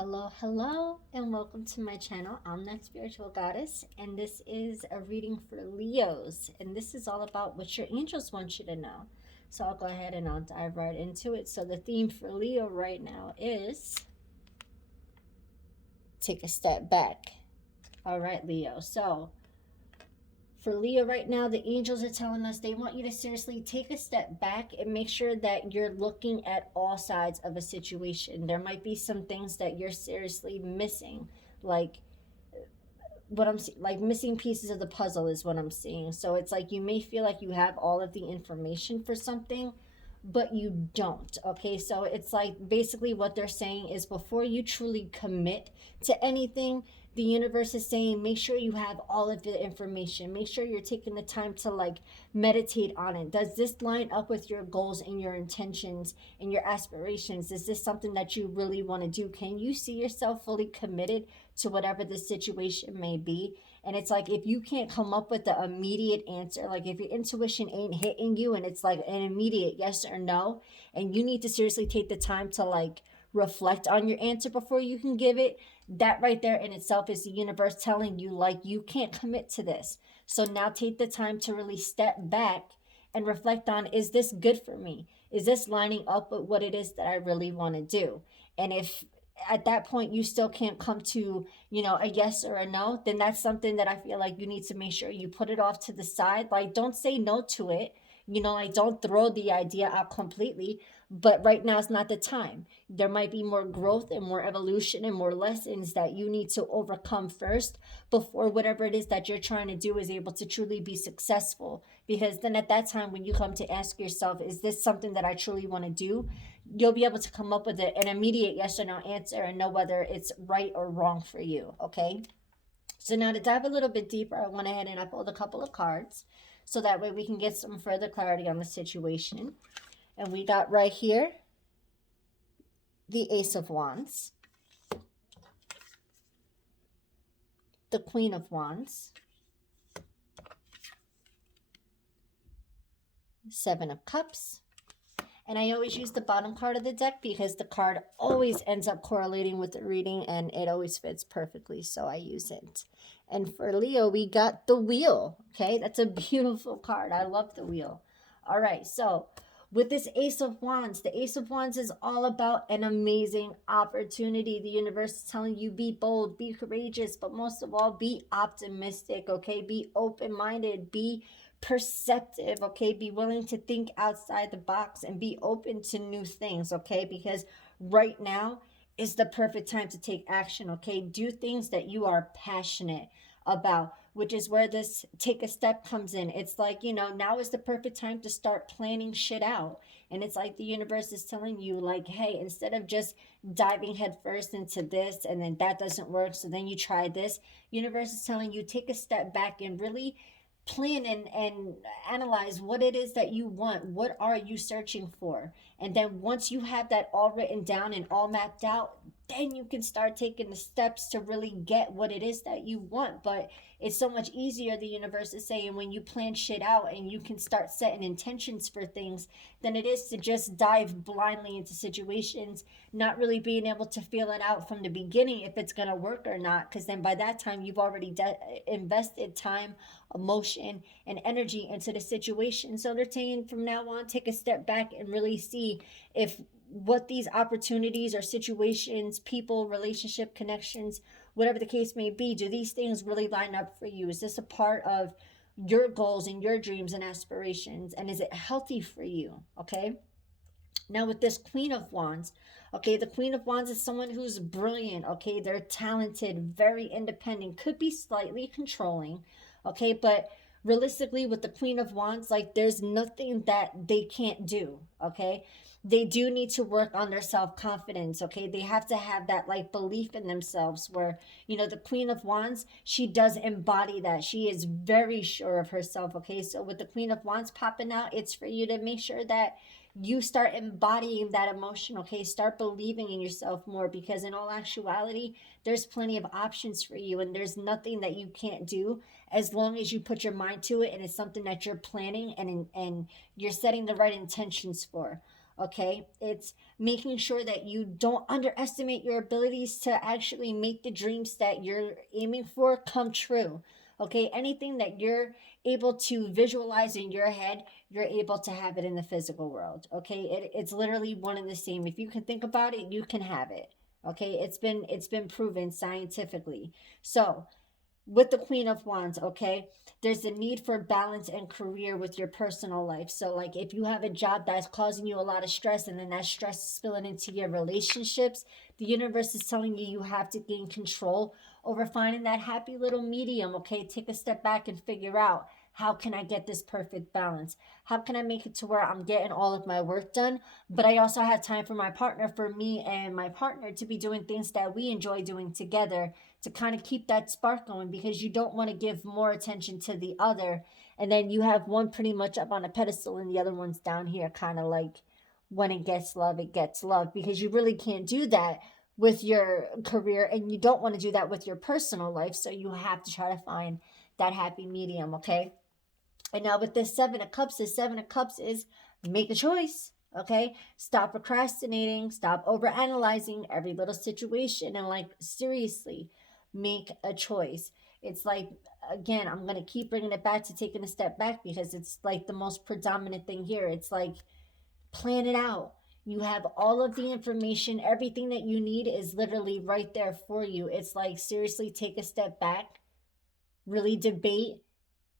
Hello, and welcome to my channel. I'm that spiritual goddess, and this is a reading for Leos. And this is all about what your angels want you to know. So I'll go ahead and I'll dive right into it. So the theme for Leo right now is take a step back. All right, Leo. So for Leo right now, the angels are telling us they want you to seriously take a step back and make sure that you're looking at all sides of a situation. There might be some things that you're seriously missing, like like missing pieces of the puzzle is what I'm seeing. So it's like you may feel like you have all of the information for something, but you don't. Okay, so it's like basically what they're saying is before you truly commit to anything, the universe is saying make sure you have all of the information, make sure you're taking the time to like meditate on it. Does this line up with your goals and your intentions and your aspirations? Is this something that you really want to do? Can you see yourself fully committed to whatever the situation may be? And it's like if you can't come up with the immediate answer, like if your intuition ain't hitting you and it's like an immediate yes or no, and you need to seriously take the time to like reflect on your answer before you can give it, that right there in itself is the universe telling you like you can't commit to this. So now take the time to really step back and reflect on, is this good for me? Is this lining up with what it is that I really want to do? And if at that point you still can't come to a yes or a no, then that's something that I feel like you need to make sure you put it off to the side. Like don't say no to it, like don't throw the idea out completely, but right now is not the time. There might be more growth and more evolution and more lessons that you need to overcome first before whatever it is that you're trying to do is able to truly be successful. Because then at that time, when you come to ask yourself, is this something that I truly want to do, you'll be able to come up with an immediate yes or no answer and know whether it's right or wrong for you. Okay, so now to dive a little bit deeper, I went ahead and I pulled a couple of cards so that way we can get some further clarity on the situation. And we got right here the Ace of Wands, the Queen of Wands, Seven of Cups. And I always use the bottom card of the deck because the card always ends up correlating with the reading and it always fits perfectly, so I use it. And for Leo, we got the Wheel. Okay, that's a beautiful card. I love the Wheel. All right, so with this Ace of Wands, the Ace of Wands is all about an amazing opportunity. The universe is telling you be bold, be courageous, but most of all, be optimistic, okay? Be open-minded, be perceptive, okay? Be willing to think outside the box and be open to new things, okay? Because right now is the perfect time to take action, okay? Do things that you are passionate about, which is where this take a step comes in. It's like, now is the perfect time to start planning shit out. And it's like the universe is telling you, like, hey, instead of just diving headfirst into this and then that doesn't work, so then you try this, universe is telling you take a step back and really plan and analyze what it is that you want. What are you searching for? And then once you have that all written down and all mapped out, then you can start taking the steps to really get what it is that you want. But it's so much easier, the universe is saying, when you plan shit out and you can start setting intentions for things than it is to just dive blindly into situations, not really being able to feel it out from the beginning if it's going to work or not. Because then by that time, you've already invested time, emotion, and energy into the situation. So they're saying from now on, take a step back and really see if what these opportunities or situations, people, relationship connections, whatever the case may be, do these things really line up for you? Is this a part of your goals and your dreams and aspirations? And is it healthy for you? Okay. Now with this Queen of Wands, okay, the Queen of Wands is someone who's brilliant, okay? They're talented, very independent, could be slightly controlling, okay? But realistically with the Queen of Wands, like there's nothing that they can't do, okay? They do need to work on their self-confidence, okay? They have to have that like belief in themselves where, the Queen of Wands, she does embody that. She is very sure of herself, okay? So with the Queen of Wands popping out, it's for you to make sure that you start embodying that emotion, okay? Start believing in yourself more, because in all actuality, there's plenty of options for you and there's nothing that you can't do as long as you put your mind to it and it's something that you're planning and you're setting the right intentions for. Okay, it's making sure that you don't underestimate your abilities to actually make the dreams that you're aiming for come true. Okay, anything that you're able to visualize in your head, you're able to have it in the physical world. Okay, it's literally one and the same. If you can think about it, you can have it. Okay, it's been proven scientifically. So with the Queen of Wands, okay, there's a need for balance and career with your personal life. So, like, if you have a job that's causing you a lot of stress and then that stress is spilling into your relationships, the universe is telling you you have to gain control over finding that happy little medium, okay? Take a step back and figure out, how can I get this perfect balance? How can I make it to where I'm getting all of my work done, but I also have time for my partner, for me and my partner to be doing things that we enjoy doing together, to kind of keep that spark going, because you don't want to give more attention to the other and then you have one pretty much up on a pedestal and the other one's down here, kind of like, when it gets love, it gets love, because you really can't do that with your career and you don't want to do that with your personal life. So you have to try to find that happy medium, okay? And now with this Seven of Cups is, make a choice. Okay, stop procrastinating, stop over analyzing every little situation, and like, seriously, make a choice. It's like, again, I'm gonna keep bringing it back to taking a step back because it's like the most predominant thing here. It's like, plan it out. You have all of the information, everything that you need is literally right there for you. It's like, seriously, take a step back, really debate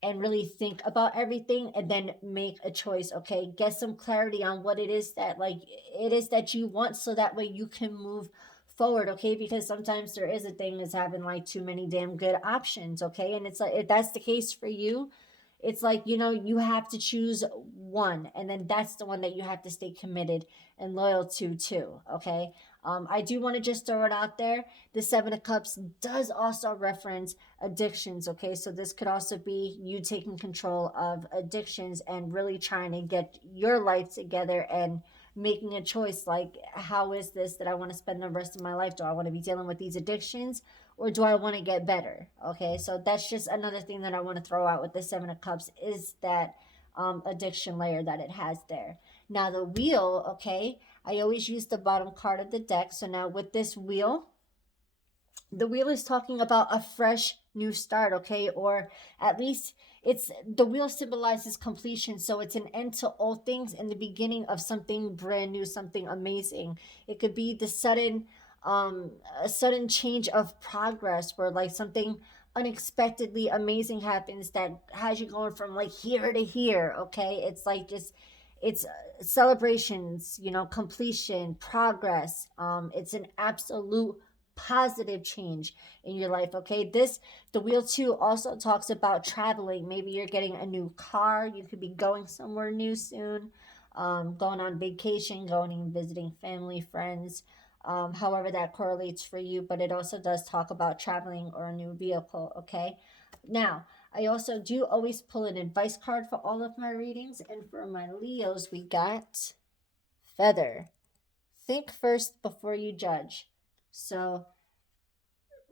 and really think about everything and then make a choice. Okay, get some clarity on what it is that, like, it is that you want, so that way you can move forward. Okay, because sometimes there is a thing as having like too many damn good options. Okay, and it's like, if that's the case for you, it's like, you have to choose one, and then that's the one that you have to stay committed and loyal to too. Okay, I do want to just throw it out there, the Seven of Cups does also reference addictions. Okay, so this could also be you taking control of addictions and really trying to get your life together and making a choice, like, how is this that I want to spend the rest of my life? Do I want to be dealing with these addictions, or do I want to get better? Okay, so that's just another thing that I want to throw out with the Seven of Cups, is that addiction layer that it has there. Now the wheel, okay, I always use the bottom card of the deck. So now with this wheel, the wheel is talking about a fresh new start, okay? Or at least, it's, the wheel symbolizes completion, so it's an end to all things and the beginning of something brand new, something amazing. It could be the sudden, a sudden change of progress, where like something unexpectedly amazing happens that has you going from like here to here. Okay, it's like just, it's celebrations, completion, progress. It's an absolute positive change in your life. Okay, this, the wheel too also talks about traveling. Maybe you're getting a new car, you could be going somewhere new soon, going on vacation, going and visiting family, friends, however that correlates for you. But it also does talk about traveling or a new vehicle. Okay, now I also do always pull an advice card for all of my readings, and for my Leos we got feather. Think first before you judge. So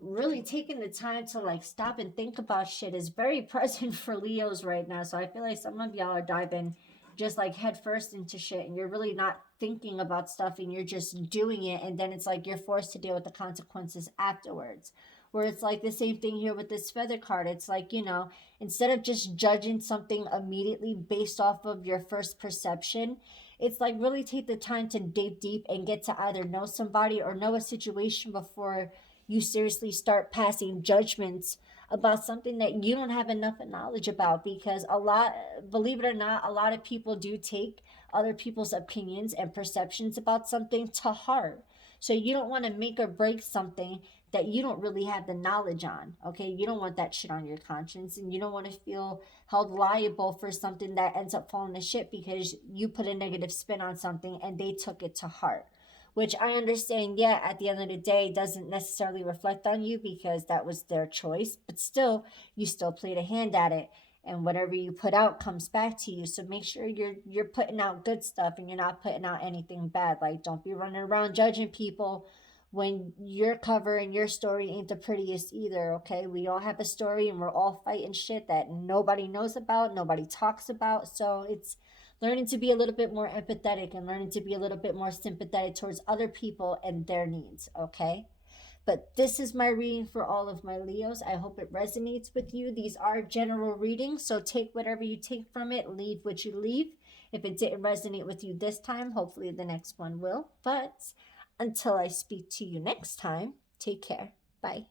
really taking the time to like stop and think about shit is very present for Leos right now. So I feel like some of y'all are diving just like head first into shit, and you're really not thinking about stuff and you're just doing it, and then it's like you're forced to deal with the consequences afterwards. Where it's like the same thing here with this feather card. It's like, instead of just judging something immediately based off of your first perception, it's like, really take the time to dig deep and get to either know somebody or know a situation before you seriously start passing judgments about something that you don't have enough knowledge about. Because a lot, believe it or not, a lot of people do take other people's opinions and perceptions about something to heart. So you don't want to make or break something that you don't really have the knowledge on. Okay, you don't want that shit on your conscience, and you don't want to feel held liable for something that ends up falling to shit because you put a negative spin on something and they took it to heart. Which I understand, yeah, at the end of the day doesn't necessarily reflect on you because that was their choice, but still, you still played a hand at it, and whatever you put out comes back to you. So make sure you're putting out good stuff and you're not putting out anything bad. Like, don't be running around judging people when your cover and your story ain't the prettiest either. Okay, we all have a story and we're all fighting shit that nobody knows about, nobody talks about. So it's learning to be a little bit more empathetic and learning to be a little bit more sympathetic towards other people and their needs, okay? But this is my reading for all of my Leos. I hope it resonates with you. These are general readings, so take whatever you take from it, leave what you leave. If it didn't resonate with you this time, hopefully the next one will. But until I speak to you next time, take care. Bye.